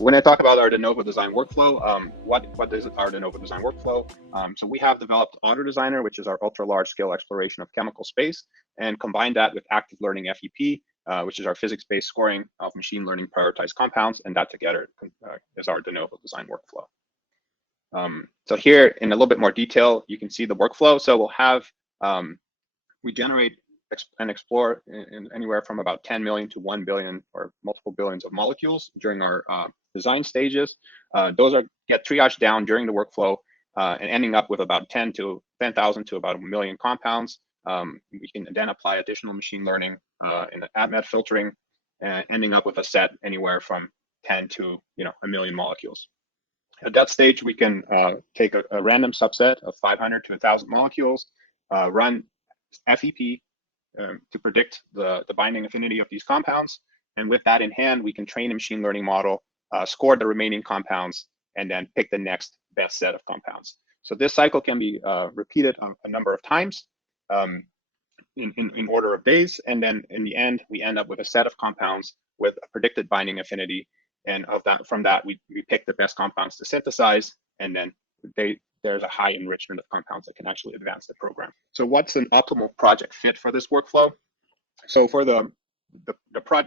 when I talk about our de novo design workflow, what is our de novo design workflow? So we have developed AutoDesigner, which is our ultra large scale exploration of chemical space, and combined that with active learning FEP, which is our physics-based scoring of machine learning prioritized compounds, and that together is our de novo design workflow. So here in a little bit more detail, you can see the workflow. So we'll have, we generate and explore in anywhere from about 10 million to 1 billion or multiple billions of molecules during our design stages. Those get triaged down during the workflow and ending up with about 10,000 to about 1 million compounds. We can then apply additional machine learning in the AdMed filtering, ending up with a set anywhere from 10 to 1 million molecules. At that stage, we can take a random subset of 500 to 1,000 molecules, run FEP to predict the binding affinity of these compounds. And with that in hand, we can train a machine learning model, score the remaining compounds, and then pick the next best set of compounds. So this cycle can be repeated a number of times in order of days. And then in the end, we end up with a set of compounds with a predicted binding affinity. And from that, we pick the best compounds to synthesize, and then there's a high enrichment of compounds that can actually advance the program. So what's an optimal project fit for this workflow? So for the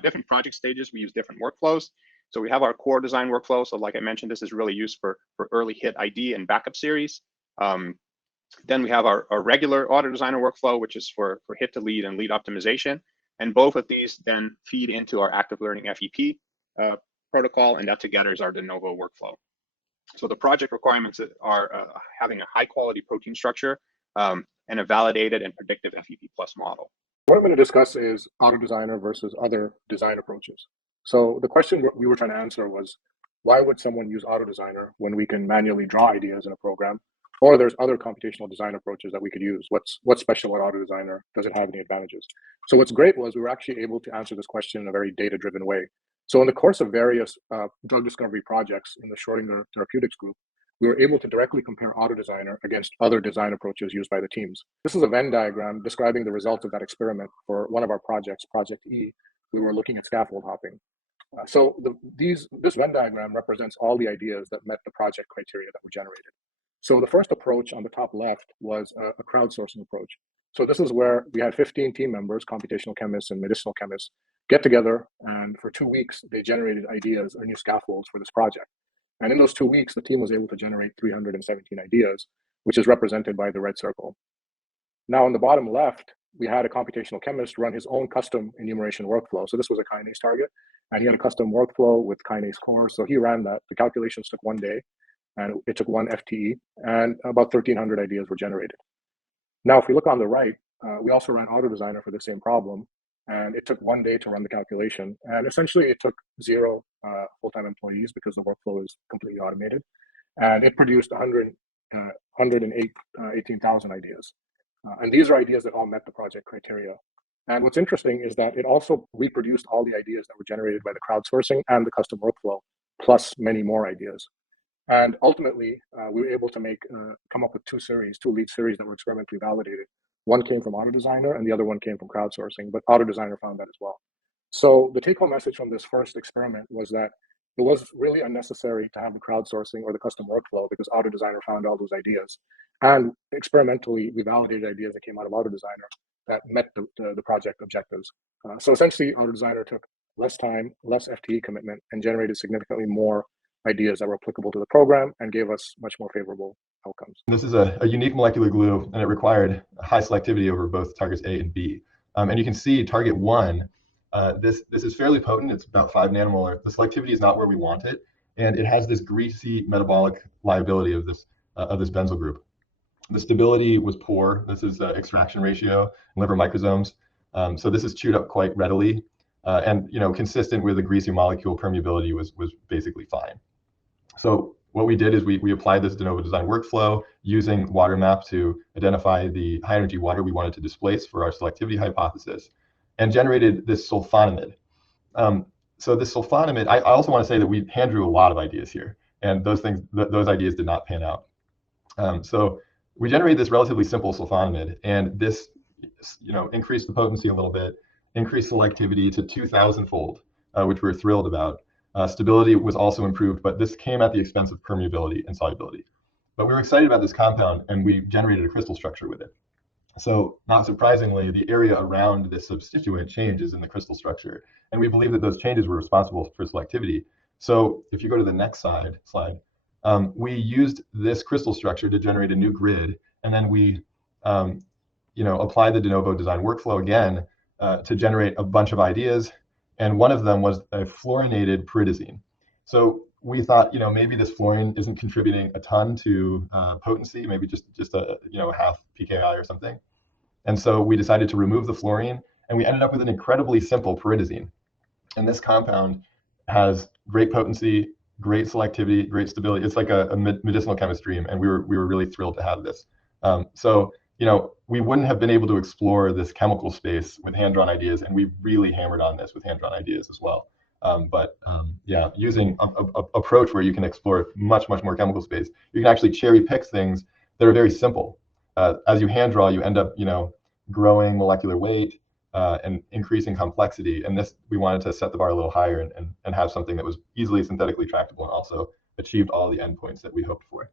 different project stages, we use different workflows. So we have our core design workflow. So like I mentioned, this is really used for early hit ID and backup series. Then we have our regular AutoDesigner workflow, which is for hit to lead and lead optimization. And both of these then feed into our active learning FEP protocol, and that together is our de novo workflow. So the project requirements are having a high quality protein structure and a validated and predictive FEP plus model. What I'm going to discuss is AutoDesigner versus other design approaches. So the question we were trying to answer was, why would someone use AutoDesigner when we can manually draw ideas in a program? Or there's other computational design approaches that we could use. What's special about AutoDesigner? Does it have any advantages? So what's great was we were actually able to answer this question in a very data-driven way. So in the course of various drug discovery projects in the Schrödinger therapeutics group, we were able to directly compare AutoDesigner against other design approaches used by the teams. This is a Venn diagram describing the results of that experiment for one of our projects, Project E. We were looking at scaffold hopping. So this Venn diagram represents all the ideas that met the project criteria that were generated. So the first approach on the top left was a crowdsourcing approach. So this is where we had 15 team members, computational chemists and medicinal chemists, get together, and for 2 weeks, they generated ideas or new scaffolds for this project. And in those 2 weeks, the team was able to generate 317 ideas, which is represented by the red circle. Now, on the bottom left, we had a computational chemist run his own custom enumeration workflow. So this was a kinase target, and he had a custom workflow with kinase core. So he ran that. The calculations took 1 day, and it took 1 FTE, and about 1,300 ideas were generated. Now, if we look on the right, we also ran AutoDesigner for the same problem, and it took 1 day to run the calculation. And essentially, it took 0 full-time employees because the workflow is completely automated. And it produced 18,000 ideas. And these are ideas that all met the project criteria. And what's interesting is that it also reproduced all the ideas that were generated by the crowdsourcing and the custom workflow, plus many more ideas. And ultimately, we were able to come up with 2 lead series that were experimentally validated. One came from AutoDesigner and the other one came from crowdsourcing, but AutoDesigner found that as well. So the take-home message from this first experiment was that it was really unnecessary to have the crowdsourcing or the custom workflow because AutoDesigner found all those ideas. And experimentally, we validated ideas that came out of AutoDesigner that met the project objectives. So essentially, AutoDesigner took less time, less FTE commitment, and generated significantly more ideas that were applicable to the program and gave us much more favorable outcomes. This is a unique molecular glue, and it required high selectivity over both targets A and B. And you can see target 1, this is fairly potent. It's about 5 nanomolar. The selectivity is not where we want it, and it has this greasy metabolic liability of this benzyl group. The stability was poor. This is extraction ratio in liver microsomes. So this is chewed up quite readily, and consistent with the greasy molecule permeability was basically fine. So what we did is we applied this de novo design workflow using WaterMap to identify the high energy water we wanted to displace for our selectivity hypothesis, and generated this sulfonamide. So this sulfonamide, I also want to say that we hand drew a lot of ideas here, and those ideas did not pan out. So we generated this relatively simple sulfonamide, and this increased the potency a little bit, increased selectivity to 2,000-fold, which we're thrilled about. Stability was also improved, but this came at the expense of permeability and solubility. But we were excited about this compound, and we generated a crystal structure with it. So not surprisingly, the area around this substituent changes in the crystal structure. And we believe that those changes were responsible for selectivity. So if you go to the next slide, we used this crystal structure to generate a new grid. And then we applied the de novo design workflow again to generate a bunch of ideas. And one of them was a fluorinated pyridazine. So we thought, maybe this fluorine isn't contributing a ton to potency, maybe just a half pKi or something. And so we decided to remove the fluorine, and we ended up with an incredibly simple pyridazine. And this compound has great potency, great selectivity, great stability. It's like a medicinal chemist dream, and we were really thrilled to have this. We wouldn't have been able to explore this chemical space with hand-drawn ideas, and we really hammered on this with hand-drawn ideas as well. Using an approach where you can explore much more chemical space, you can actually cherry pick things that are very simple. As you hand draw, you end up, growing molecular weight and increasing complexity. And this, we wanted to set the bar a little higher and have something that was easily synthetically tractable and also achieved all the endpoints that we hoped for.